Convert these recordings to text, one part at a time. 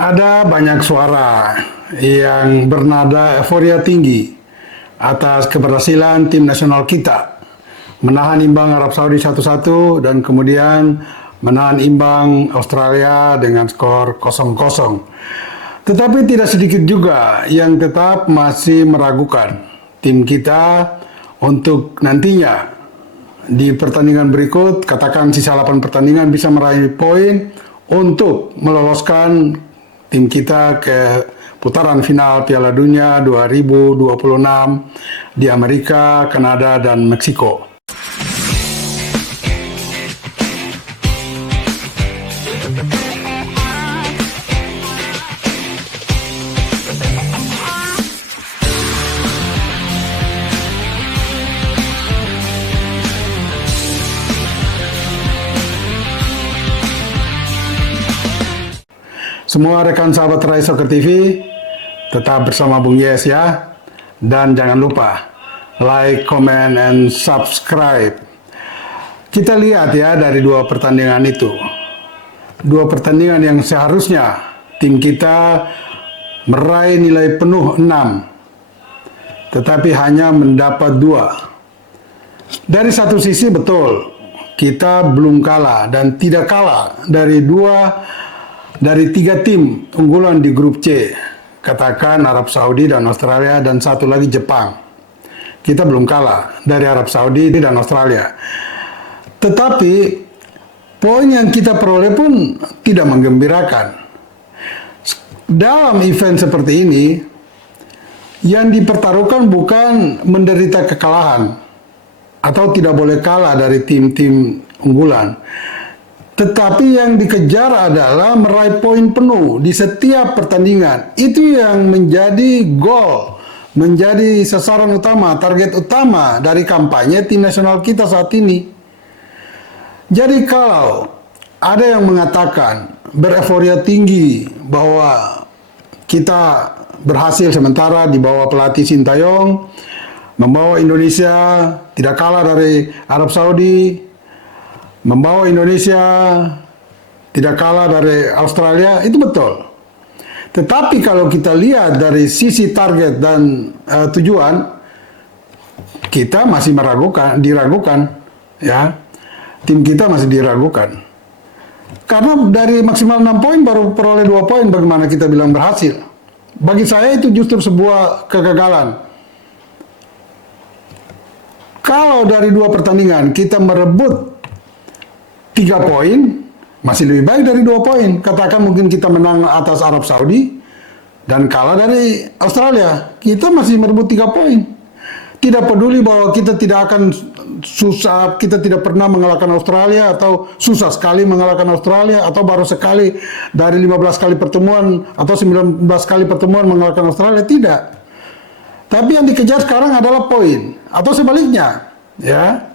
Ada banyak suara yang bernada euforia tinggi atas keberhasilan tim nasional kita menahan imbang Arab Saudi 1-1 dan kemudian menahan imbang Australia dengan skor 0-0. Tetapi tidak sedikit juga yang tetap masih meragukan tim kita untuk nantinya di pertandingan berikut, katakan sisa 8 pertandingan, bisa meraih poin untuk meloloskan tim kita ke putaran final Piala Dunia 2026 di Amerika, Kanada, dan Meksiko. Semua rekan sahabat Rai Soccer TV, tetap bersama Bung Yes ya. Dan jangan lupa like, comment, and subscribe. Kita lihat ya dari dua pertandingan itu. Dua pertandingan yang seharusnya tim kita meraih nilai penuh 6. Tetapi hanya mendapat 2. Dari satu sisi betul, kita belum kalah dan tidak kalah dari 3 tim unggulan di grup C, katakan Arab Saudi dan Australia dan satu lagi Jepang. Kita belum kalah dari Arab Saudi dan Australia. Tetapi poin yang kita peroleh pun tidak menggembirakan. Dalam event seperti ini, yang dipertaruhkan bukan menderita kekalahan atau tidak boleh kalah dari tim-tim unggulan. Tetapi yang dikejar adalah meraih poin penuh di setiap pertandingan. Itu yang menjadi goal, menjadi sasaran utama, target utama dari kampanye tim nasional kita saat ini. Jadi kalau ada yang mengatakan bereforia tinggi bahwa kita berhasil sementara di bawah pelatih Sintayong, membawa Indonesia tidak kalah dari Arab Saudi, membawa Indonesia tidak kalah dari Australia, itu betul. Tetapi kalau kita lihat dari sisi target dan tujuan, kita masih diragukan, ya. Tim kita masih diragukan. Karena dari maksimal 6 poin baru peroleh 2 poin, bagaimana kita bilang berhasil? Bagi saya itu justru sebuah kegagalan. Kalau dari 2 pertandingan kita merebut 3 poin, masih lebih baik dari 2 poin. Katakan mungkin kita menang atas Arab Saudi dan kalah dari Australia, kita masih merebut 3 poin. Tidak peduli bahwa kita tidak akan susah, kita tidak pernah mengalahkan Australia atau susah sekali mengalahkan Australia atau baru sekali dari 15 kali pertemuan atau 19 kali pertemuan mengalahkan Australia, tidak. Tapi yang dikejar sekarang adalah poin atau sebaliknya, ya.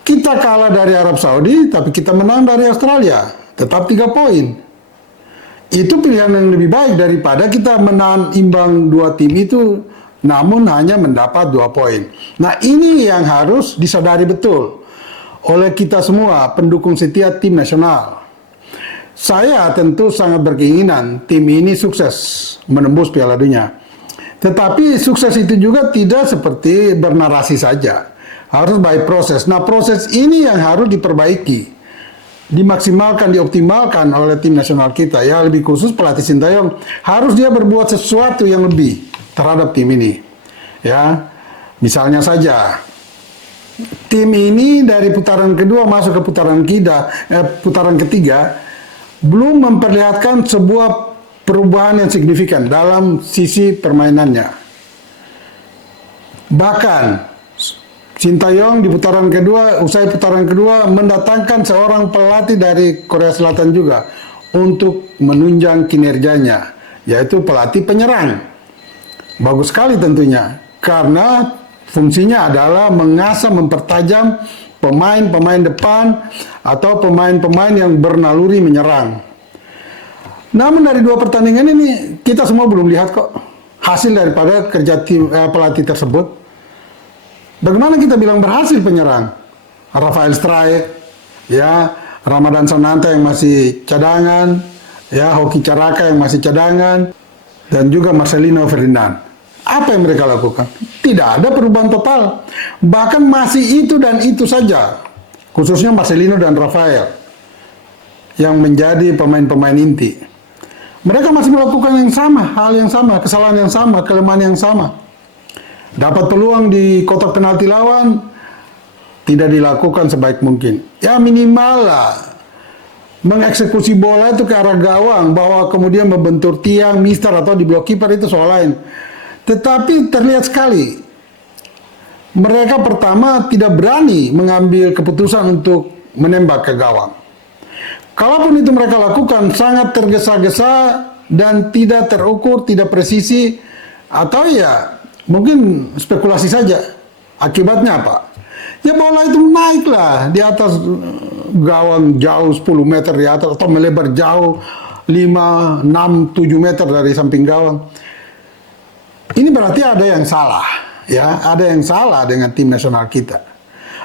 Kita kalah dari Arab Saudi, tapi kita menang dari Australia. Tetap 3 poin. Itu pilihan yang lebih baik daripada kita menahan imbang 2 tim itu, namun hanya mendapat 2 poin. Nah, ini yang harus disadari betul oleh kita semua, pendukung setia tim nasional. Saya tentu sangat berkeinginan tim ini sukses menembus Piala Dunia. Tetapi sukses itu juga tidak seperti bernarasi saja. Harus by proses. Nah, proses ini yang harus diperbaiki, dimaksimalkan, dioptimalkan oleh tim nasional kita. Ya, lebih khusus pelatih Sintayong harus dia berbuat sesuatu yang lebih terhadap tim ini. Ya, misalnya saja tim ini dari putaran kedua masuk ke putaran ketiga belum memperlihatkan sebuah perubahan yang signifikan dalam sisi permainannya. Bahkan Sintayong di putaran kedua, usai putaran kedua mendatangkan seorang pelatih dari Korea Selatan juga untuk menunjang kinerjanya, yaitu pelatih penyerang. Bagus sekali tentunya, karena fungsinya adalah mengasah, mempertajam pemain-pemain depan atau pemain-pemain yang bernaluri menyerang. Namun dari 2 pertandingan ini kita semua belum lihat kok hasil daripada kerja pelatih tersebut. Bagaimana kita bilang berhasil penyerang? Rafael Struijk, ya, Ramadan Sananta yang masih cadangan, ya Hoki Caraka yang masih cadangan, dan juga Marcelino Ferdinand. Apa yang mereka lakukan? Tidak ada perubahan total. Bahkan masih itu dan itu saja. Khususnya Marcelino dan Rafael yang menjadi pemain-pemain inti. Mereka masih melakukan yang sama, hal yang sama, kesalahan yang sama, kelemahan yang sama. Dapat peluang di kotak penalti lawan, tidak dilakukan sebaik mungkin. Ya minimal lah mengeksekusi bola itu ke arah gawang, bahwa kemudian membentur tiang, mister atau di blok kiper itu soal lain. Tetapi terlihat sekali mereka pertama tidak berani mengambil keputusan untuk menembak ke gawang. Kalaupun itu mereka lakukan sangat tergesa-gesa dan tidak terukur, tidak presisi, atau ya mungkin spekulasi saja. Akibatnya apa? Ya bola itu naiklah di atas gawang jauh 10 meter di atas, atau melebar jauh 5, 6, 7 meter dari samping gawang. Ini berarti ada yang salah, ya, ada yang salah dengan tim nasional kita.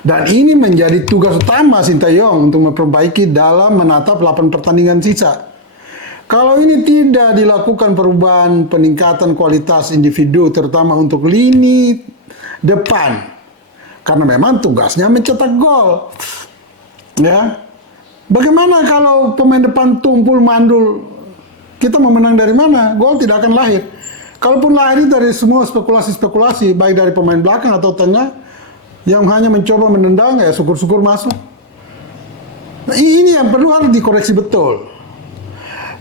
Dan ini menjadi tugas utama Sintayong untuk memperbaiki dalam menatap 8 pertandingan sisa. Kalau ini tidak dilakukan perubahan peningkatan kualitas individu, terutama untuk lini depan, karena memang tugasnya mencetak gol, ya. Bagaimana kalau pemain depan tumpul mandul? Kita mau menang dari mana? Gol tidak akan lahir. Kalaupun lahir dari semua spekulasi-spekulasi, baik dari pemain belakang atau tengah, yang hanya mencoba menendang, ya syukur-syukur masuk. Nah, ini yang perlu harus dikoreksi betul.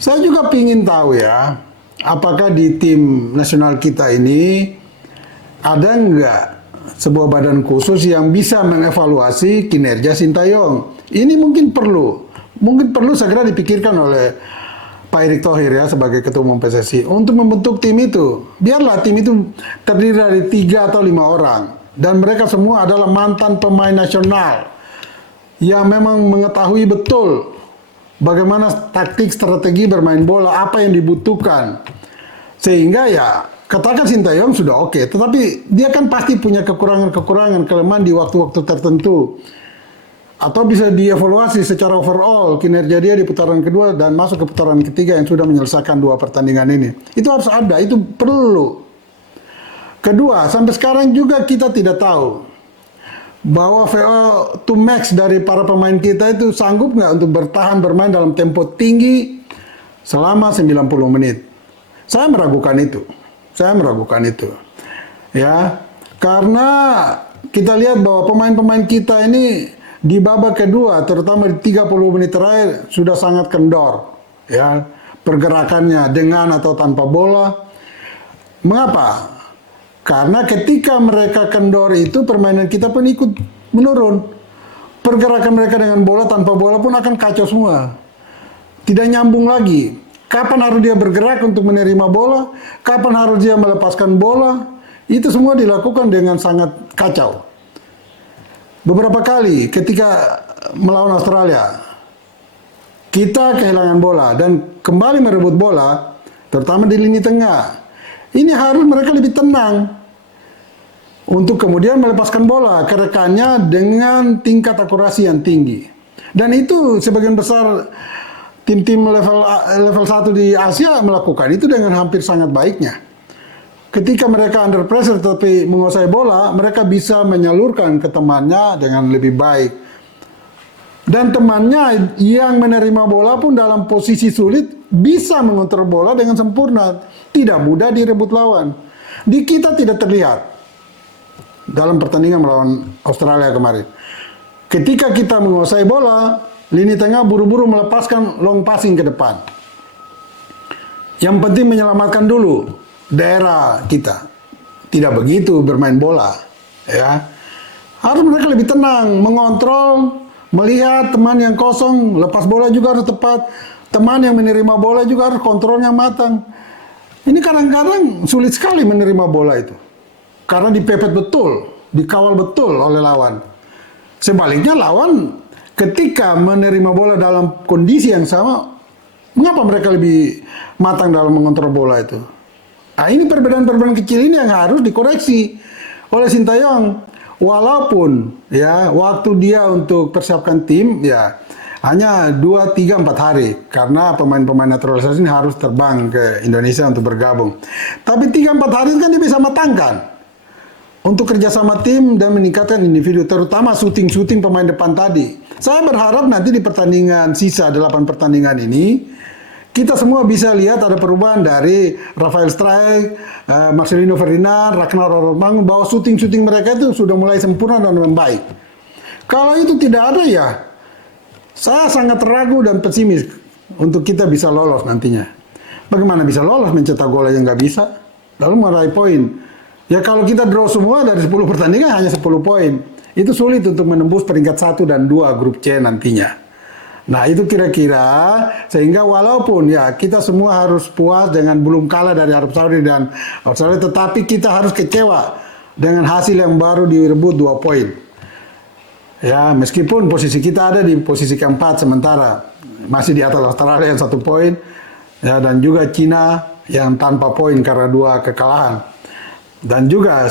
Saya juga ingin tahu ya, apakah di tim nasional kita ini ada nggak sebuah badan khusus yang bisa mengevaluasi kinerja Sintayong? Ini mungkin perlu segera dipikirkan oleh Pak Erick Thohir ya sebagai Ketua Umum PSSI untuk membentuk tim itu. Biarlah tim itu terdiri dari 3 atau 5 orang. Dan mereka semua adalah mantan pemain nasional yang memang mengetahui betul bagaimana taktik strategi bermain bola, apa yang dibutuhkan. Sehingga ya katakan Sintayong sudah oke, tetapi dia kan pasti punya kekurangan-kekurangan, kelemahan di waktu-waktu tertentu. Atau bisa dievaluasi secara overall kinerja dia di putaran kedua dan masuk ke putaran ketiga yang sudah menyelesaikan 2 pertandingan ini. Itu harus ada, itu perlu. Kedua, sampai sekarang juga kita tidak tahu bahwa VO to max dari para pemain kita itu sanggup nggak untuk bertahan bermain dalam tempo tinggi selama 90 menit. Saya meragukan itu. Ya, karena kita lihat bahwa pemain-pemain kita ini di babak kedua, terutama di 30 menit terakhir, sudah sangat kendor. Ya, pergerakannya dengan atau tanpa bola. Mengapa? Karena ketika mereka kendor itu, permainan kita pun ikut menurun. Pergerakan mereka dengan bola, tanpa bola pun akan kacau semua. Tidak nyambung lagi. Kapan harus dia bergerak untuk menerima bola? Kapan harus dia melepaskan bola? Itu semua dilakukan dengan sangat kacau. Beberapa kali ketika melawan Australia, kita kehilangan bola dan kembali merebut bola, terutama di lini tengah. Ini harus mereka lebih tenang untuk kemudian melepaskan bola ke rekannya dengan tingkat akurasi yang tinggi. Dan itu sebagian besar tim-tim level 1 di Asia melakukan itu dengan hampir sangat baiknya. Ketika mereka under pressure tetapi menguasai bola, mereka bisa menyalurkan ke temannya dengan lebih baik. Dan temannya yang menerima bola pun dalam posisi sulit bisa mengontrol bola dengan sempurna. Tidak mudah direbut lawan. Di kita tidak terlihat dalam pertandingan melawan Australia kemarin. Ketika kita menguasai bola, lini tengah buru-buru melepaskan long passing ke depan. Yang penting menyelamatkan dulu daerah kita. Tidak begitu bermain bola, ya. Harus mereka lebih tenang, mengontrol, melihat teman yang kosong, lepas bola juga harus tepat. Teman yang menerima bola juga harus kontrolnya matang. Ini kadang-kadang sulit sekali menerima bola itu. Karena dipepet betul, dikawal betul oleh lawan. Sebaliknya lawan ketika menerima bola dalam kondisi yang sama, mengapa mereka lebih matang dalam mengontrol bola itu? Nah, ini perbedaan-perbedaan kecil ini yang harus dikoreksi oleh Sintayong. Walaupun ya waktu dia untuk persiapkan tim ya hanya 2, 3, 4 hari karena pemain-pemain naturalisasi ini harus terbang ke Indonesia untuk bergabung. Tapi 3, 4 hari kan dia bisa matangkan untuk kerjasama tim dan meningkatkan individu, terutama syuting pemain depan tadi. Saya berharap nanti di pertandingan sisa 8 pertandingan ini kita semua bisa lihat ada perubahan dari Rafael Struijk, Marcelino Ferdinand, Ragnar Ormangun, bahwa syuting mereka itu sudah mulai sempurna dan membaik. Kalau itu tidak ada ya, saya sangat ragu dan pesimis untuk kita bisa lolos nantinya. Bagaimana bisa lolos mencetak gol yang nggak bisa? Lalu meraih poin. Ya kalau kita draw semua dari 10 pertandingan hanya 10 poin. Itu sulit untuk menembus peringkat 1 dan 2 grup C nantinya. Nah itu kira-kira sehingga walaupun ya kita semua harus puas dengan belum kalah dari Arab Saudi dan Australia, tetapi kita harus kecewa dengan hasil yang baru direbut 2 poin. Ya meskipun posisi kita ada di posisi keempat sementara masih di atas Australia yang 1 poin ya, dan juga Cina yang tanpa poin karena 2 kekalahan. Dan juga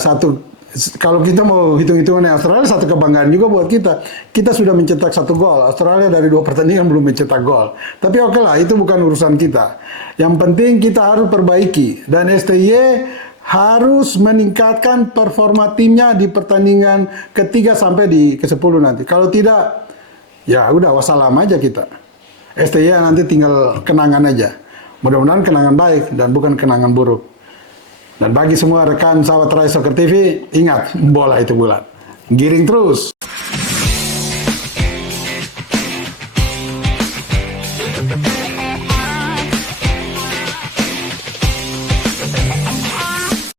kalau kita mau hitung-hitungannya Australia, 1 kebanggaan juga buat kita. Kita sudah mencetak 1 gol. Australia dari 2 pertandingan belum mencetak gol. Tapi oke lah, itu bukan urusan kita. Yang penting kita harus perbaiki. Dan STY harus meningkatkan performa timnya di pertandingan ketiga sampai di ke-10 nanti. Kalau tidak, ya udah wassalam aja kita. STY nanti tinggal kenangan aja. Mudah-mudahan kenangan baik dan bukan kenangan buruk. Dan bagi semua rekan sahabat Rai Soccer TV, ingat, bola itu bulat. Giring terus!